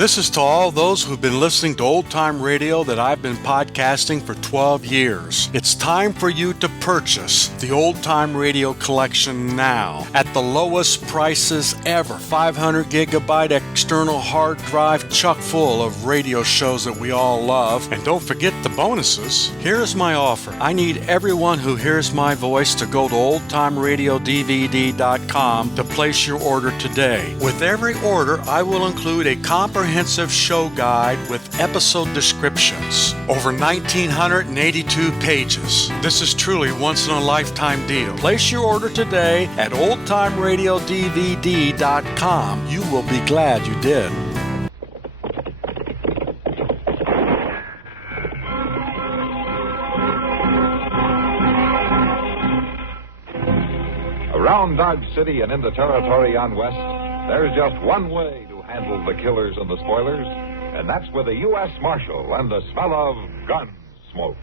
This is to all those who've been listening to Old Time Radio that I've been podcasting for 12 years. It's time for you to purchase the Old Time Radio collection now at the lowest prices ever. 500 gigabyte external hard drive chock full of radio shows that we all love. And don't forget the bonuses. Here's my offer. I need everyone who hears my voice to go to oldtimeradiodvd.com to place your order today. With every order, I will include a comprehensive show guide with episode descriptions. Over 1,982 pages. This is truly once-in-a-lifetime deal. Place your order today at oldtimeradiodvd.com. You will be glad you did. Around Dodge City and in the territory on West, there's just one way to handle the killers and the spoilers, and that's with a U.S. Marshal and the smell of gun smoke.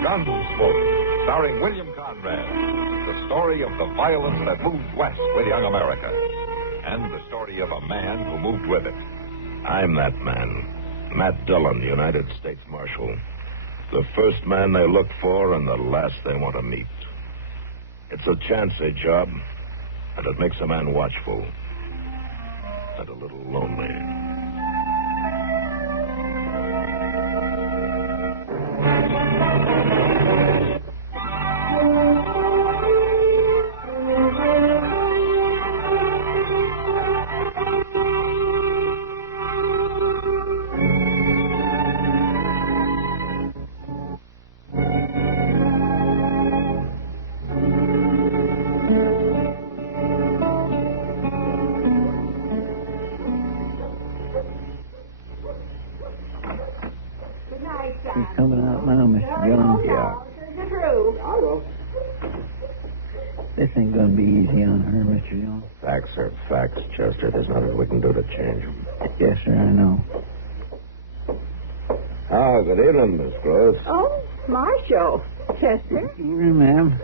Gunsmoke, starring William Conrad. The story of the violence that moved west with young America. And the story of a man who moved with it. I'm that man. Matt Dillon, United States Marshal. The first man they look for and the last they want to meet. It's a chancy job, and it makes a man watchful. And a little lonely. He's coming out now, Mr. Jones. Yeah. This ain't gonna be easy on her, Mr. Jones. Facts are facts, Chester. There's nothing we can do to change them. Yes, sir, I know. Ah, good evening, Miss Gross. Oh, Marshal. Chester? Evening, ma'am.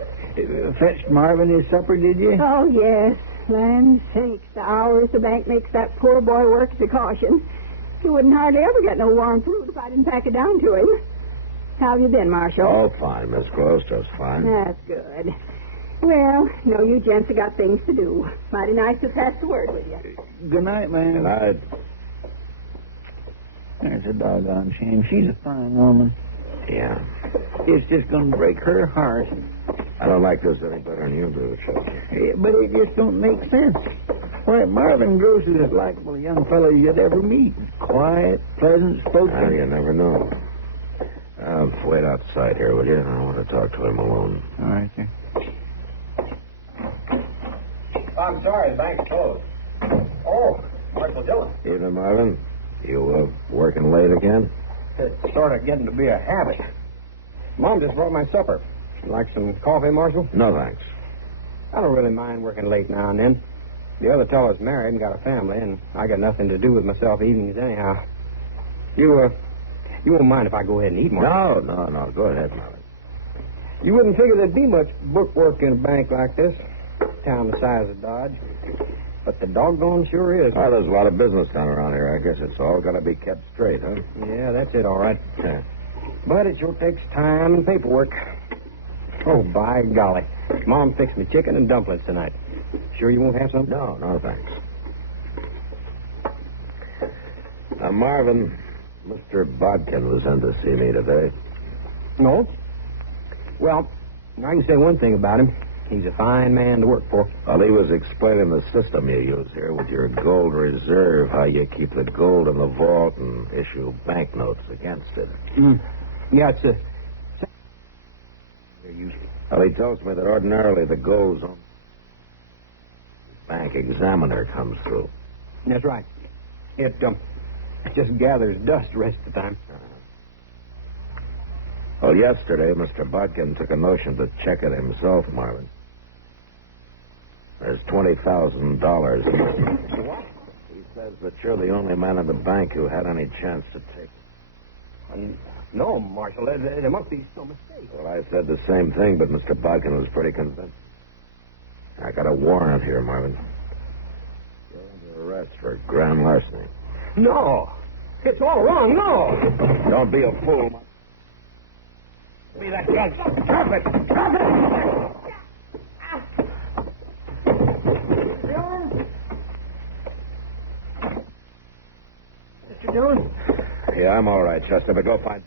Fetched Marvin his supper, did you? Oh, yes. Land sakes, the hours the bank makes that poor boy work as a caution. He wouldn't hardly ever get no warm food if I didn't pack it down to him. How have you been, Marshal? Oh, fine, Miss Gross, just fine. That's good. Well, no, you gents have got things to do. Mighty nice to pass the word with you. Good night, ma'am. Good night. There's a doggone shame. She's a fine woman. Yeah. It's just gonna break her heart. I don't like this any better than you do, Chester. But it just don't make sense. Why, Marvin Gross is as likable a young fellow you'd ever meet. Quiet, pleasant spoken. Well, you never know. Wait outside here, will you? I want to talk to him alone. All right, sir. I'm sorry, the bank's closed. Oh, Marshal Dillon. Evening, Marvin. You working late again? It's sort of getting to be a habit. Mom just brought my supper. Like some coffee, Marshal? No, thanks. I don't really mind working late now and then. The other fellow's married and got a family, and I got nothing to do with myself evenings anyhow. You won't mind if I go ahead and eat, Marshal? No. Go ahead, Marvin. You wouldn't figure there'd be much bookwork in a bank like this, town the size of Dodge. But the doggone sure is. Well, there's a lot of business done around here. I guess it's all got to be kept straight, huh? Yeah, that's it, all right. Yeah. But it sure takes time and paperwork. Oh, by golly. Mom fixed me chicken and dumplings tonight. Sure you won't have some? No, thanks. Marvin, Mr. Bodkin was in to see me today. No? Well, I can say one thing about him. He's a fine man to work for. Well, he was explaining the system you use here with your gold reserve, how you keep the gold in the vault and issue banknotes against it. Yeah, it's a... Well, he tells me that ordinarily the gold's on bank examiner comes through. That's right. It just gathers dust the rest of the time. Well, yesterday, Mr. Bodkin took a notion to check it himself, Marvin. There's $20,000. What? He says that you're the only man in the bank who had any chance to take it. No, Marshal, there must be some mistake. Well, I said the same thing, but Mr. Bodkin was pretty convinced. I got a warrant here, Marvin. You're under arrest for grand larceny. No. It's all wrong. No. Don't be a fool, Marvin. Give me that gun. Drop it. Drop it. Mr. Dillon? Yeah, I'm all right, Chester, but go find...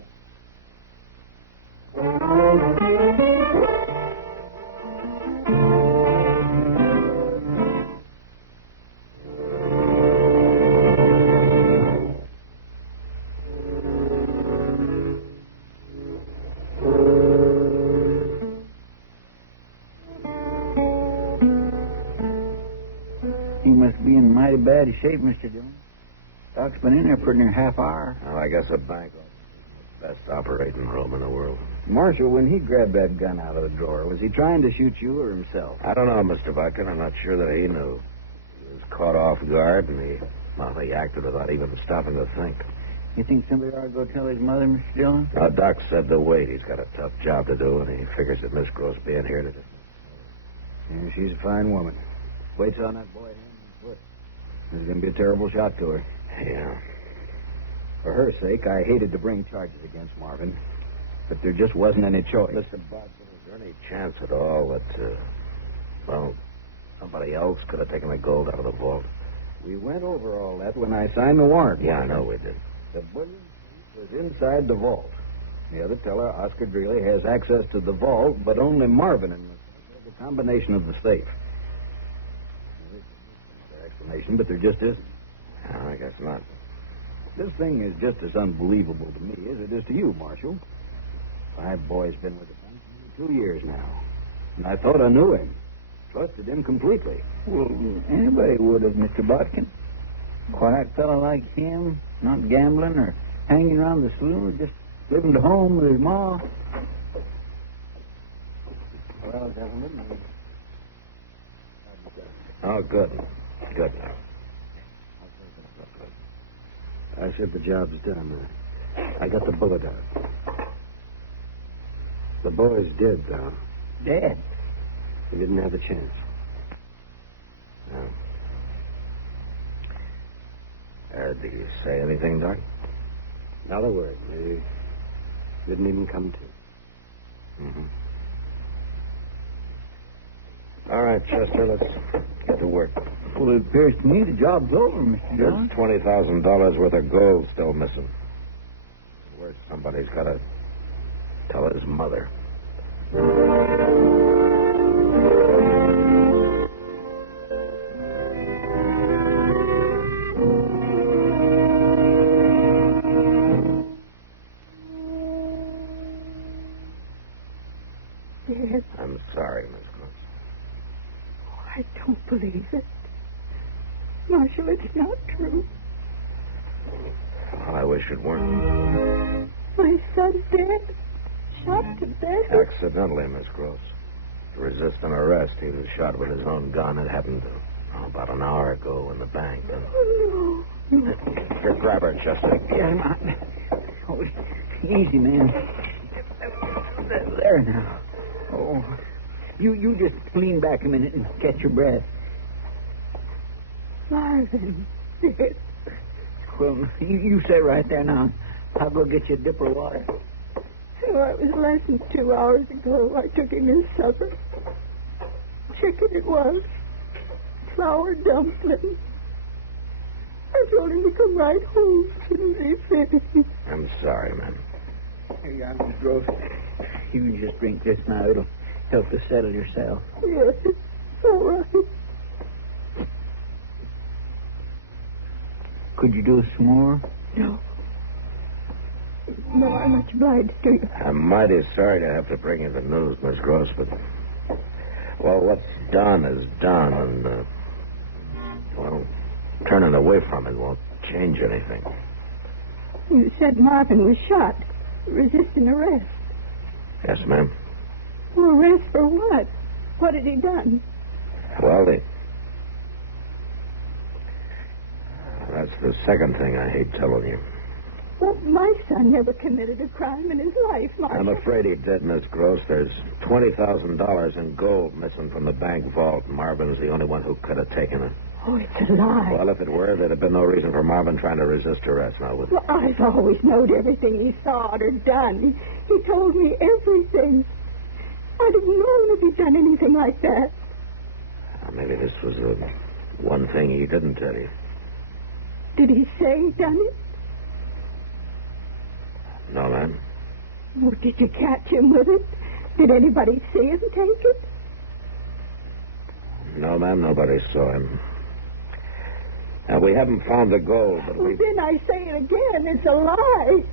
He must be in mighty bad shape, Mr. Dillon. Doc's been in there for near half hour. Well, I guess a bank is the best operating room in the world. Marshal, when he grabbed that gun out of the drawer, was he trying to shoot you or himself? I don't know, Mr. Bodkin. I'm not sure that he knew. He was caught off guard, and he acted without even stopping to think. You think somebody ought to go tell his mother, Mr. Dillon? Doc said to wait. He's got a tough job to do, and he figures that Miss Gross being here to... Yeah, she's a fine woman. Waits on that boy hand and foot. There's going to be a terrible shot to her. Yeah. For her sake, I hated to bring charges against Marvin, but there just wasn't any choice. Mr. Bodkin, is there any chance at all that, somebody else could have taken the gold out of the vault? We went over all that when I signed the warrant. Yeah, I know we did. The bullion was inside the vault. The other teller, Oscar Greeley, has access to the vault, but only Marvin and the combination of the safe. There's explanation, but there just isn't. No, I guess not. This thing is just as unbelievable to me as it is to you, Marshal. My boy's been with the bank for 2 years now, and I thought I knew him. Trusted him completely. Well, anybody would have, Mr. Bodkin. Quiet fellow like him, not gambling or hanging around the saloon, just living at home with his ma. Well, gentlemen. Oh, good. Good. I said the job's done. I got the bullet out. The boy's dead, though. Dead? He didn't have a chance. No. Did you say anything, Doc? Not a word. He didn't even come to. Mm-hmm. All right, Chester, let's get to work. Well, it appears to me the job's over, Mr. There's Dillon. $20,000 worth of gold still missing. Worse, somebody's got to tell his mother. Yes. I'm sorry, Miss Gross. Oh, I don't believe it. Marshal, it's not true. Well, I wish it weren't. My son's dead. Shot to death. Accidentally, Miss Gross. To resist an arrest, he was shot with his own gun. It happened about an hour ago in the bank. Oh, no. Here, grab her, Chester. Yeah, oh, easy, man. There now. Oh, you just lean back a minute and catch your breath. Marvin, dead. Well, you stay right there now. I'll go get you a dipper of water. Oh, it was less than 2 hours ago. I took him his supper. Chicken it was. Flour dumpling. I told him to come right home. Couldn't they fit? I'm sorry, ma'am. Here you are, Miss Gross. You can just drink this now. It'll help to settle yourself. Yes, all right. Could you do some more? No. No, I'm much obliged to you. I'm mighty sorry to have to bring you the news, Miss Gross, but... Well, what's done is done, and, turning away from it won't change anything. You said Marvin was shot, resisting arrest. Yes, ma'am. Well, arrest for what? What had he done? Well, that's the second thing I hate telling you. Well, my son never committed a crime in his life, Marshal. I'm afraid he did, Miss Gross. There's $20,000 in gold missing from the bank vault. Marvin's the only one who could have taken it. Oh, it's a lie. Well, if it were, there'd have been no reason for Marvin trying to resist arrest now, would there? Well, I've always known everything he thought or done. He told me everything. I didn't know if he'd done anything like that. Maybe this was the one thing he didn't tell you. Did he say he'd done it? No, ma'am. Oh, did you catch him with it? Did anybody see him take it? No, ma'am, nobody saw him. Now, we haven't found the gold, but Well, then I say it again. It's a lie.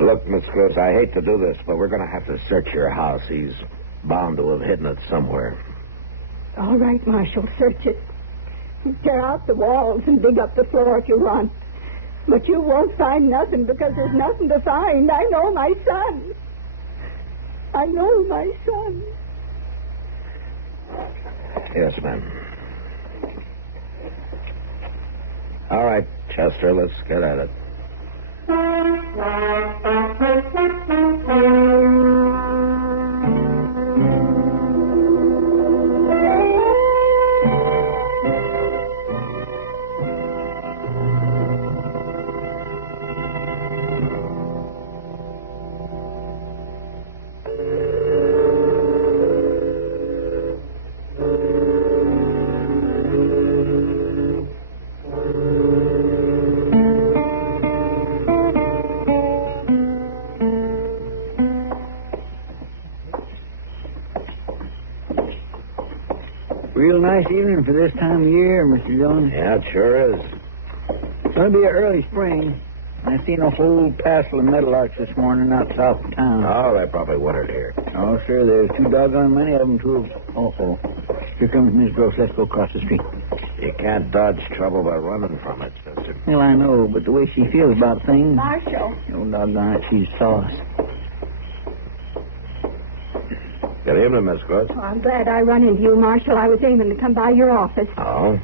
Look, Miss Gross, I hate to do this, but we're going to have to search your house. He's bound to have hidden it somewhere. All right, Marshal, search it. Tear out the walls and dig up the floor if you want. But you won't find nothing because there's nothing to find. I know my son. I know my son. Yes, ma'am. All right, Chester, let's get at it. Real nice evening for this time of year, Mr. Dillon. Yeah, it sure is. It's going to be an early spring. I seen a whole passel of meadowlarks this morning out south of town. Oh, they probably wintered here. Oh, sir, there's too doggone many of them, too. Oh. Here comes Miss Gross. Let's go across the street. You can't dodge trouble by running from it, sister. Well, I know, but the way she feels about things... Marshal. Oh, doggone it, she's sauce. Good evening, Miss Gross. Oh, I'm glad I run into you, Marshal. I was aiming to come by your office. Oh?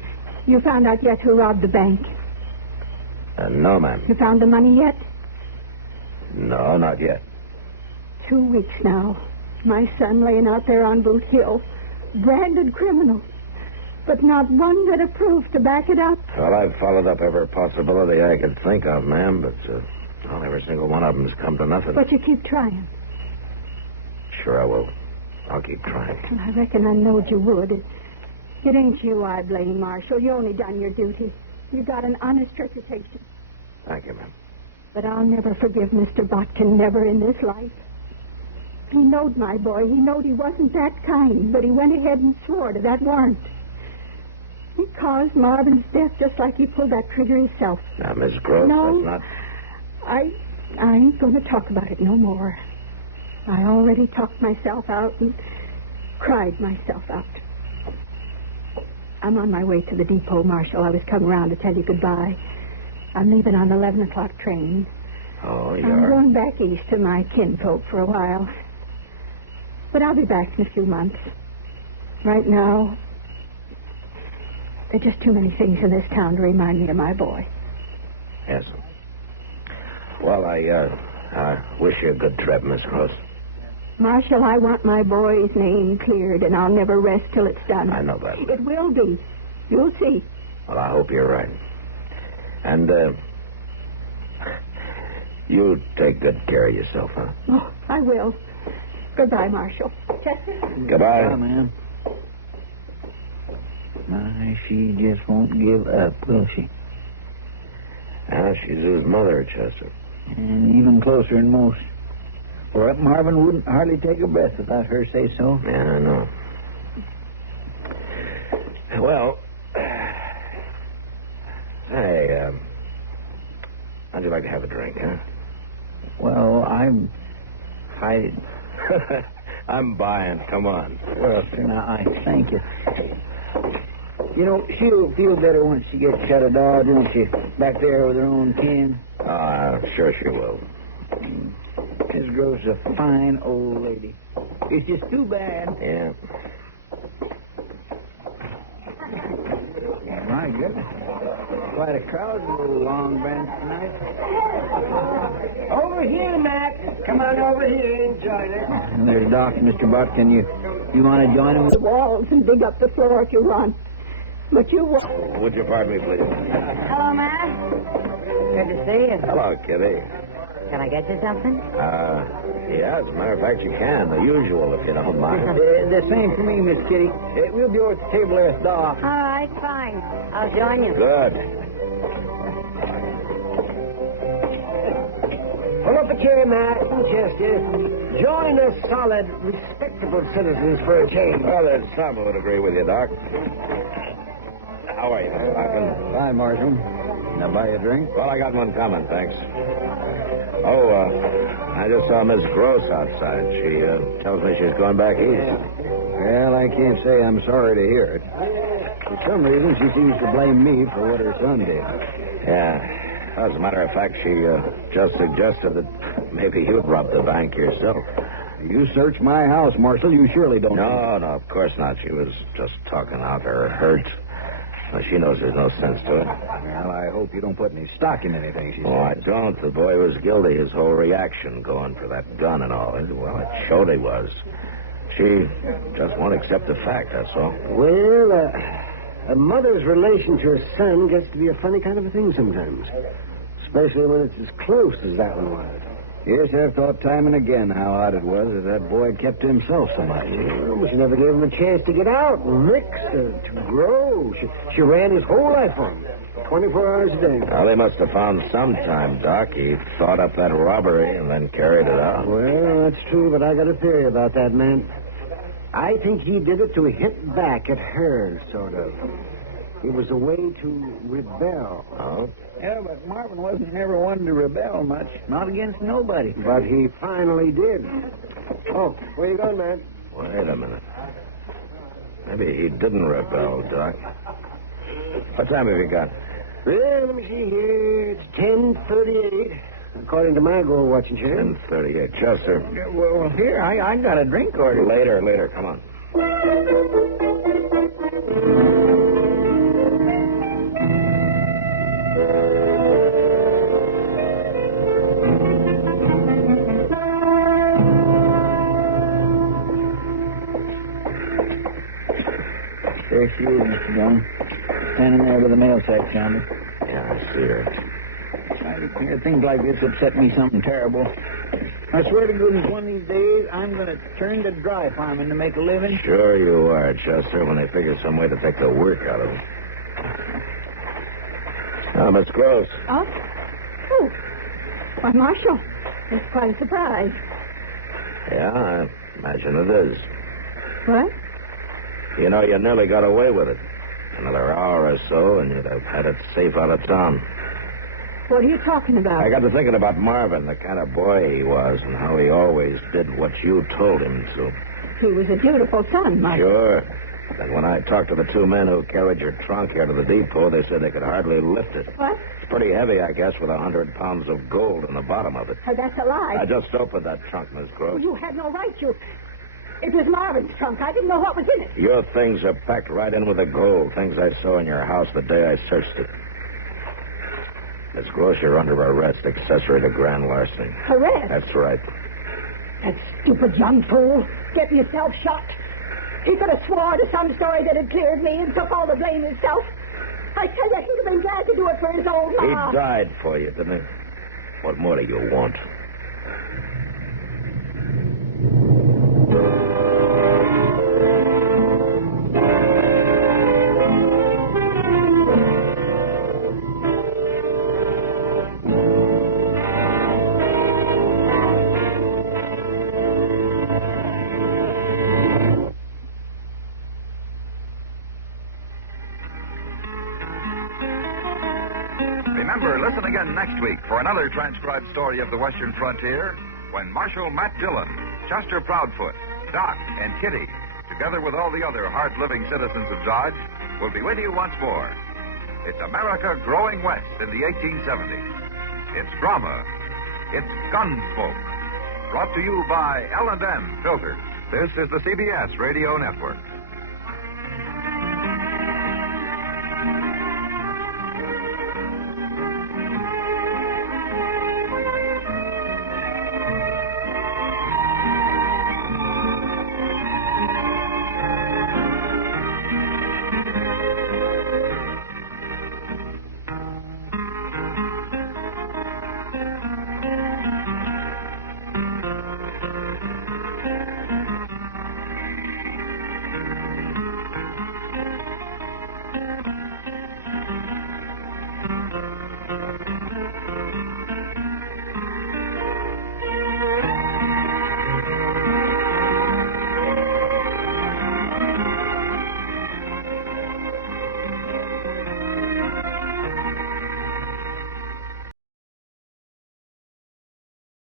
You found out yet who robbed the bank? No, ma'am. You found the money yet? No, not yet. 2 weeks now. My son laying out there on Boot Hill. Branded criminal. But not one bit of proof to back it up. Well, I've followed up every possibility I could think of, ma'am, but every single one of them's come to nothing. But you keep trying. Sure I will. I'll keep trying. Well, I reckon I knowed you would. It ain't you I blame, Marshal. You only done your duty. You got an honest reputation. Thank you, ma'am. But I'll never forgive Mr. Botkin, never in this life. He knowed my boy. He knowed he wasn't that kind, but he went ahead and swore to that warrant. He caused Marvin's death just like he pulled that trigger himself. Now, Miss Gross, No. that's not... I ain't going to talk about it no more. I already talked myself out and cried myself out. I'm on my way to the depot, Marshal. I was coming around to tell you goodbye. I'm leaving on the 11 o'clock train. Oh, you I'm are? going back east to my kinfolk for a while. But I'll be back in a few months. Right now, there are just too many things in this town to remind me of my boy. Yes. Well, I wish you a good trip, Miss Gross. Marshal, I want my boy's name cleared, and I'll never rest till it's done. I know that. It will be. You'll see. Well, I hope you're right. And, you take good care of yourself, huh? Oh, I will. Goodbye, Marshal. Chester? Goodbye. Bye, ma'am. My, she just won't give up, will she? Yeah, she's his mother, Chester. And even closer than most. For Marvin wouldn't hardly take a breath without her say so. Yeah, I know. Well, hey, how'd you like to have a drink, huh? Well, I'm buying. Come on. Well, sir, now, I thank you. You know, she'll feel better once she gets shut of Dodge, won't she? Back there with her own kin. Sure she will. Miss Grove's a fine old lady. It's just too bad. Yeah. My goodness. Quite a crowd in the long bench tonight. Over here, Mac. Come on over here and join us. And there's Doc, Mr. Buck. You want to join him? The walls and dig up the floor if you want. But you won't. Would you pardon me, please? Hello, Matt. Good to see you. Hello, Kitty. Can I get you something? Yeah, as a matter of fact, you can. The usual, if you don't mind. The same for me, Miss Kitty. We'll be over at the table there with Doc. All right, fine. I'll join you. Good. Pull up a chair, Matt. Chester. Join us solid, respectable citizens for a change. Well, there's some who would agree with you, Doc. How are you, Mr. Hopkins? Fine, Marshal. Can I buy you a drink? Well, I got one coming, thanks. Oh, I just saw Miss Gross outside. She tells me she's going back east. Well, I can't say I'm sorry to hear it. For some reason, she seems to blame me for what her son did. Yeah. As a matter of fact, she just suggested that maybe you'd rob the bank yourself. You search my house, Marshal. You surely don't. No, of course not. She was just talking out her hurt. Well, she knows there's no sense to it. Well, I hope you don't put any stock in anything she said. Oh, I don't. The boy was guilty. His whole reaction going for that gun and all. Well, it showed he was. She just won't accept the fact, that's all. Well, a mother's relation to her son gets to be a funny kind of a thing sometimes. Especially when it's as close as that one was. Yes, I've thought time and again how odd it was that boy had kept to himself so much. Well, she never gave him a chance to get out and mix, to grow. She ran his whole life for him, 24 hours a day. Well, they must have found some time, Doc. He thought up that robbery and then carried it out. Well, that's true, but I got a theory about that man. I think he did it to hit back at her, sort of. It was a way to rebel. Oh? Yeah, but Marvin wasn't never one to rebel much. Not against nobody. But he finally did. Oh, where you going, man? Wait a minute. Maybe he didn't rebel, Doc. What time have you got? Well, let me see here. It's 10:38, according to my gold watching chair. 10:38. Chester. Yeah, well, here, I got a drink order. Later. Come on. There she is, Mr. Young. Standing there with the mail sack counter. Yeah, I see her. Things like this upset me something terrible. I swear to goodness, one of these days, I'm going to turn to dry farming to make a living. Sure you are, Chester, when they figure some way to take the work out of it. Now, Miss Gross. Oh? Oh. Why, Marshal, it's quite a surprise. Yeah, I imagine it is. What? You know, you nearly got away with it. Another hour or so, and you'd have had it safe out of town. What are you talking about? I got to thinking about Marvin, the kind of boy he was, and how he always did what you told him to. He was a beautiful son, Marshal. Sure. And when I talked to the two men who carried your trunk here to the depot, they said they could hardly lift it. What? It's pretty heavy, I guess, with 100 pounds of gold in the bottom of it. Oh, that's a lie. I just opened that trunk, Miss Gross. You had no right to. It was Marvin's trunk. I didn't know what was in it. Your things are packed right in with the gold, things I saw in your house the day I searched it. Miss Gross, you're under arrest, accessory to grand larceny. Arrest? That's right. That stupid young fool. Getting himself shot. He could have swore to some story that had cleared me and took all the blame himself. I tell you, he'd have been glad to do it for his old He ma. died for you, didn't he? What more do you want? Remember, listen again next week for another transcribed story of the Western frontier when Marshal Matt Dillon, Chester Proudfoot, Doc, and Kitty, together with all the other hard-living citizens of Dodge, will be with you once more. It's America growing west in the 1870s. It's drama. It's Gunsmoke. Brought to you by L&M Filters. This is the CBS Radio Network.